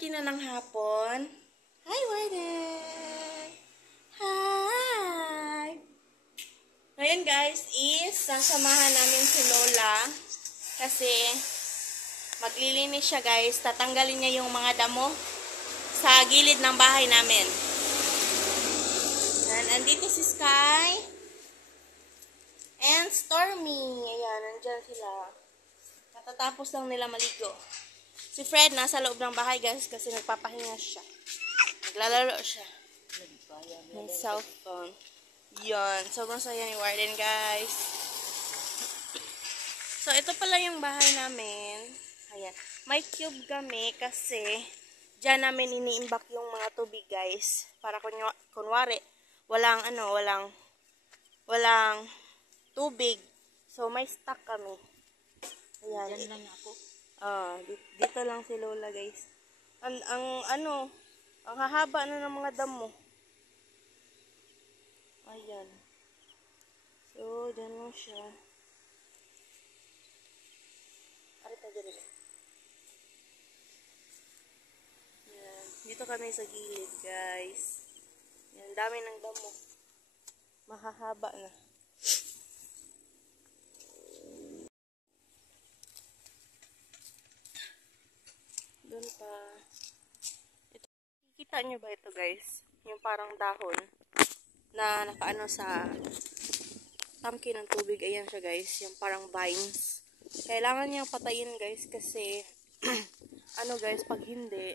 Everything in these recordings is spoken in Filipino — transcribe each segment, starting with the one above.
party na ng hapon. Hi, Warden! Hi! Ngayon guys is sasamahan namin si Lola kasi maglilinis siya guys. Tatanggalin niya yung mga damo sa gilid ng bahay namin. And andito si Sky and Stormy. Ayan, nandyan sila. Katatapos lang nila maligo. Si Fred nasa loob ng bahay guys kasi nagpapahinga siya. Naglalaro siya ng cellphone. Yun. Sobrang saya ni Warden guys. So ito pala yung bahay namin. Ayan. May cube kami kasi dyan namin iniimbak yung mga tubig guys. Para kunwari walang tubig. So may stock kami. Ayan. Diyan lang ako. Dito lang si Lola guys. Ang hahaba na ng mga damo. Ayan. So, dyan lang siya. Arita dyan. Ayan. Dito kami sa gilid guys. Ayan, dami ng damo. Mahahaba na. Doon pa. Kita nyo ba ito guys? Yung parang dahon na nakaano sa tangke ng tubig. Ayan siya guys. Yung parang vines. Kailangan niyang patayin guys kasi guys, pag hindi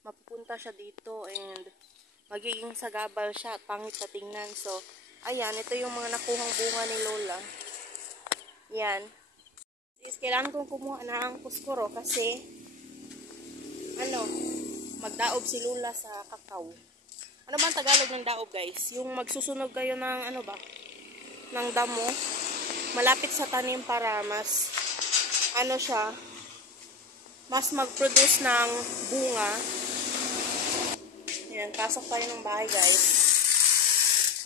mapupunta siya dito and magiging sagabal siya. Pangit sa tingnan. So, ayan. Ito yung mga nakuhang bunga ni Lola. Yan. Kailangan kong kumuha ng puskuro kasi magdaob si Lola sa kakao. Ano ba ang Tagalog ng daob guys? Yung magsusunog kayo ng ng damo malapit sa tanim para mas mas mag-produce ng bunga. Ayan, pasok tayo ng bahay guys.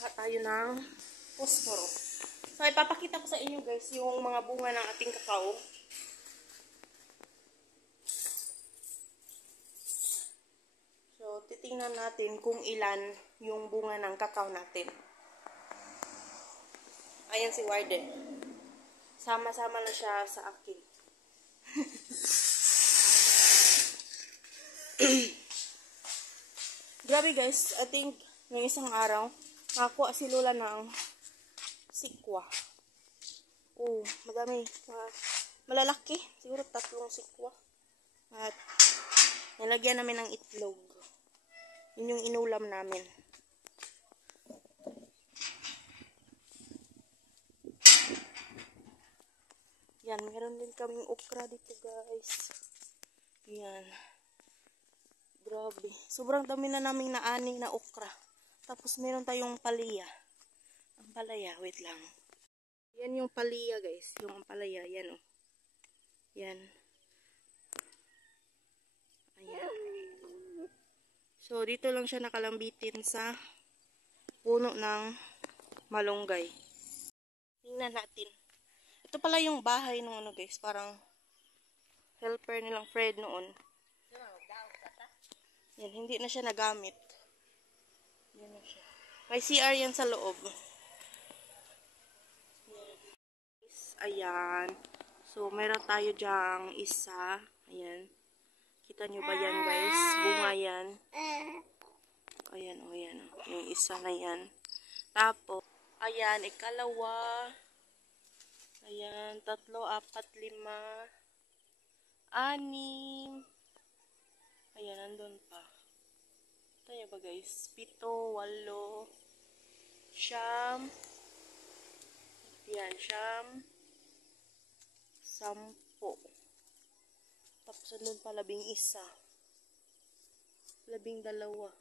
Kuha tayo ng posporo. So ipapakita ko sa inyo guys yung mga bunga ng ating kakao. So, titingnan natin kung ilan yung bunga ng kakao natin. Ayan si Warden. Sama-sama na siya sa akin. Grabe guys, I think ng isang araw, nakakuha si Lola ng sikwa. Oh, madami. Malalaki. Siguro 3 sikwa. At nilagyan namin ng itlog. Yun yung inulam namin. Yan, meron din kaming okra dito guys. Yan. Grabe. Sobrang dami na naming naani na okra. Tapos meron tayong palaya. Ang palaya, wait lang. Yan yung palaya guys. Yung palaya, yan o. Yan. Ayan. So, dito lang siya nakalambitin sa puno ng malunggay. Tingnan natin. Ito pala yung bahay nung guys. Parang helper nilang Fred noon. Yan, hindi na siya nagamit. Yan na siya. May CR yan sa loob. Yan. Ayan. So, meron tayo dyang isa. Ayan. Kita nyo ba yan guys? Bunga yan. Ayan o, ayan o. Yung isa na yan. Tapos, ayan, ikalawa. Ayan, 3, 4, 5, 6. Ayan, nandun pa. Ito nyo ba guys? 7, 8, 9. Ayan, 10. Tapos nandun pa 11. 12.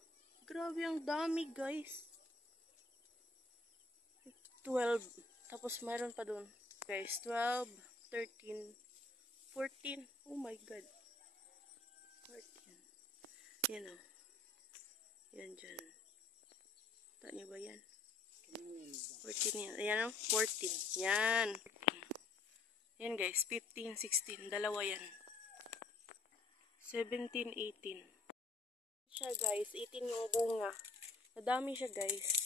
Grabe ang dami guys. 12. Tapos mayroon pa dun guys. 12, 13, 14. Oh my god. 14. Yan o. Yan dyan. Taan nyo ba yan? 14 yan. Ayan o. 14. Yan. Yan guys. 15, 16. Dalawa yan. 17, 18. Siya guys, 18 yung bunga. Madami siya guys.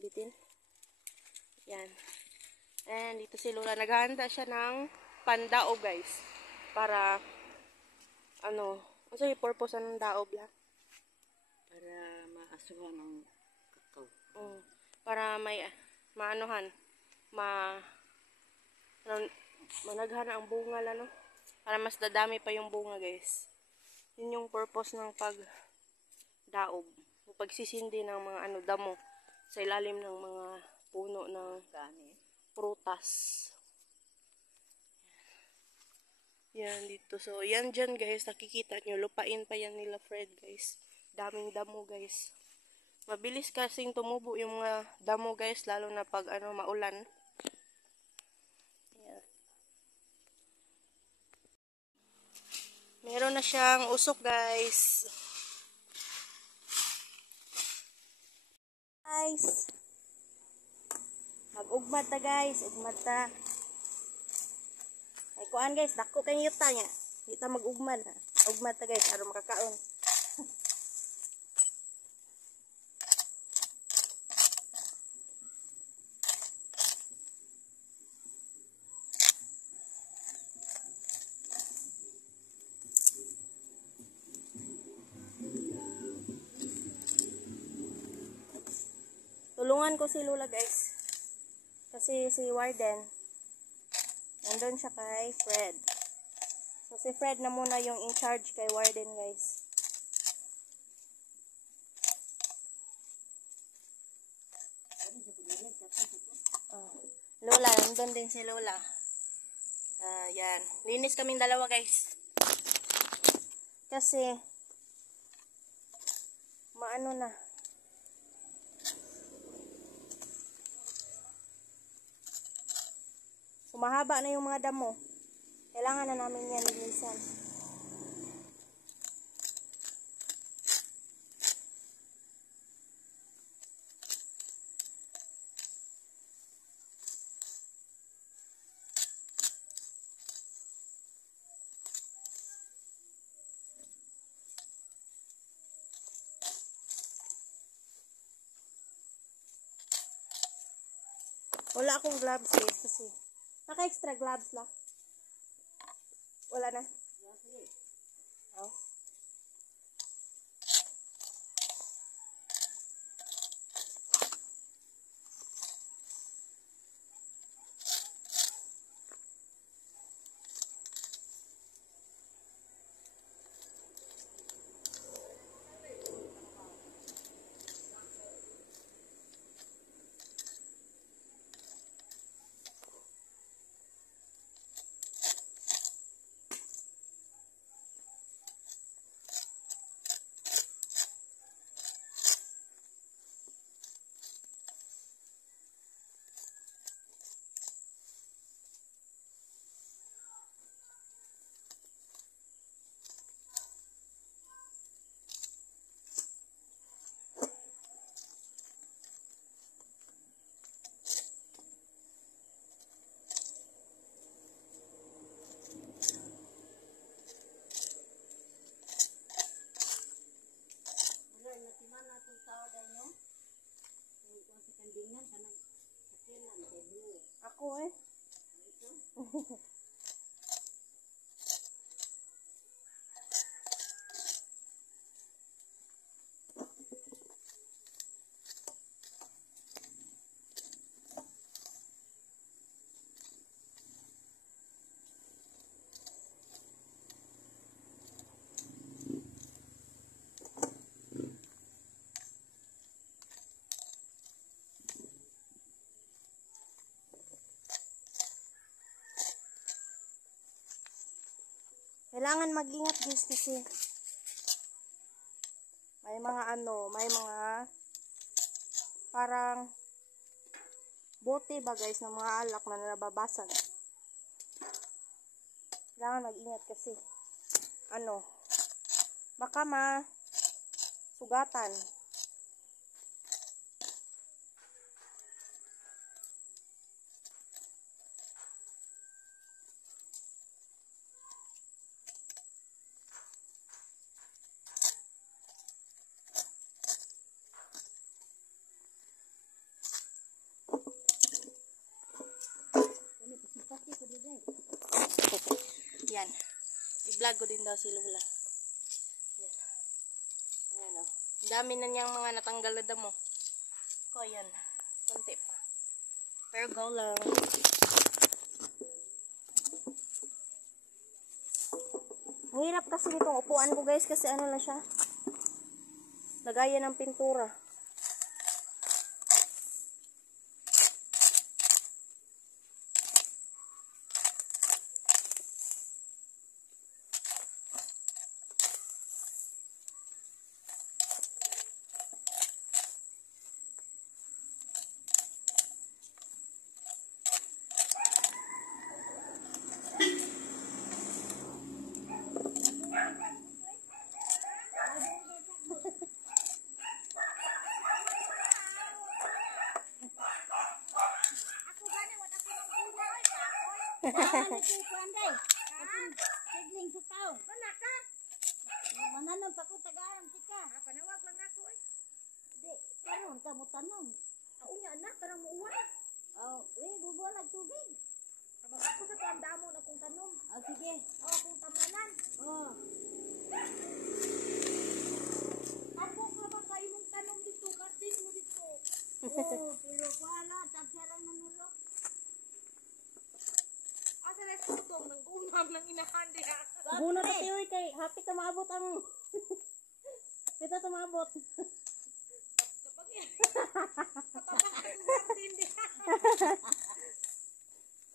Bitin. Yan. And dito si Lola, naghahanda siya ng pandaob guys. Para, ano yung purpose ng daob lang? Para maasuhan ng kakao. Para may, maanuhan, managhan ang bunga lang, no? Para mas dadami pa yung bunga guys. Yun yung purpose ng pagdaob. Pagsisindi ng mga damo sa ilalim ng mga puno ng prutas. Yan dito. So, yan dyan guys. Nakikita nyo. Lupain pa yan nila Fred guys. Daming damo guys. Mabilis kasing tumubo yung mga damo guys. Lalo na pag maulan. Yan. Meron na siyang usok guys. Mag-ugmad ta guys. Ugmad ta. Ay kuan guys, dako kay yuta nya. Di ta mag-ugmad ha. Ugmad ta guys aron makakaon. Tulungan ko si Lola guys. Kasi si Warden nandun siya kay Fred. So, si Fred na muna yung in charge kay Warden, guys. Lola, nandun din si Lola. Yan. Linis kaming dalawa, guys. Kasi, maano na. Mahaba na yung mga damo. Kailangan na namin yan linisan. Wala akong gloves guys kasi naka-extra gloves lang. Wala na. Oh. Ako eh. Kailangan mag-ingat guys kasi may mga parang bote ba guys ng mga alak na nababasag. Kailangan mag-ingat kasi baka sugatan. Yan. I-vlog ko din daw si Lola. Yan. Ayan o. Dami na niyang mga natanggal na damo. Ko, ayan. Kunti pa. Pero go lang. Ang hirap kasi nitong upuan ko guys kasi ano na siya. Lagayan ng pintura. Mananong pa ko tagaan, tika. Panawag lang ako eh. Di, karon ka mo tanong. Ako nga anak, parang muuwan. Bubualag tubig. Kapag ako sa tuandamo na kong tanong. Sige. Kung tamanan. Ako ka ba kayo mong tanong dito, kartin mo dito. Pero wala, tagsarang nanulok. Asa na ito itong nang umam ng inahandi ha? Buna pa tayo kay happy ka maabot ang pito tumabot. Kapag yan. Kapag ang kartin di ha?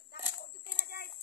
Dako, dito na guys.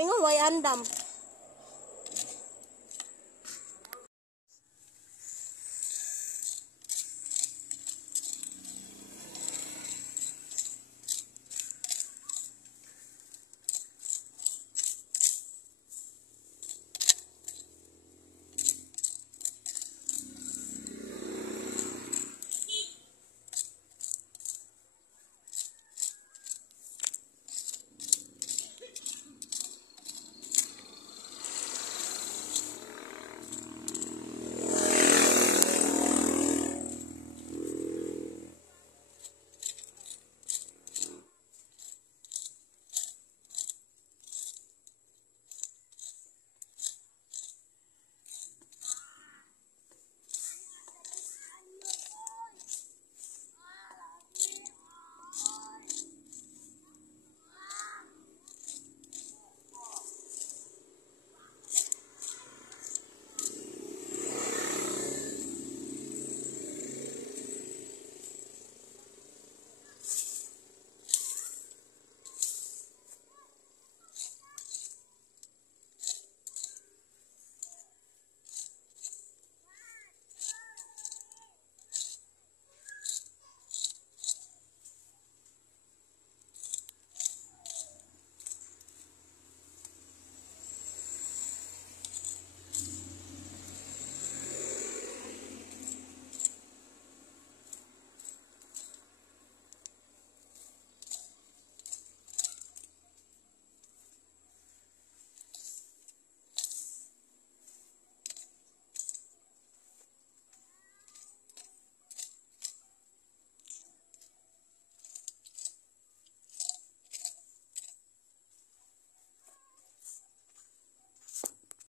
Ingon way andam.